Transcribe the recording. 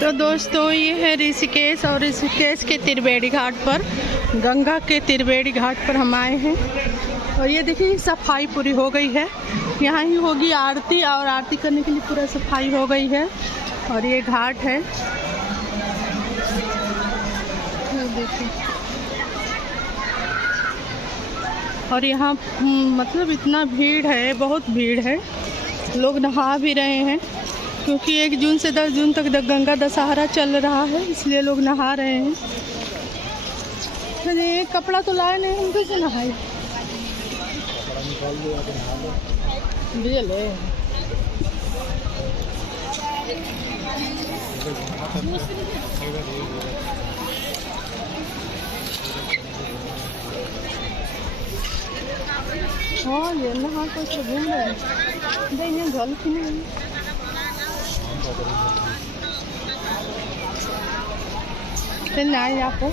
तो दोस्तों ये है ऋषिकेश, और ऋषिकेश के त्रिवेणी घाट पर, गंगा के त्रिवेणी घाट पर हम आए हैं। और ये देखिए सफाई पूरी हो गई है, यहाँ ही होगी आरती, और आरती करने के लिए पूरा सफाई हो गई है। और ये घाट है, देखिए। और यहाँ मतलब इतना भीड़ है, बहुत भीड़ है, लोग नहा भी रहे हैं क्योंकि 1 जून से 10 जून तक गंगा दशहरा चल रहा है, इसलिए लोग नहा रहे हैं। अरे कपड़ा तो लाए नहीं, हम कैसे नहाए? ले हाँ, ये नहा कर तो घूम रहे हैं, जल की नहीं फिर आए आपको।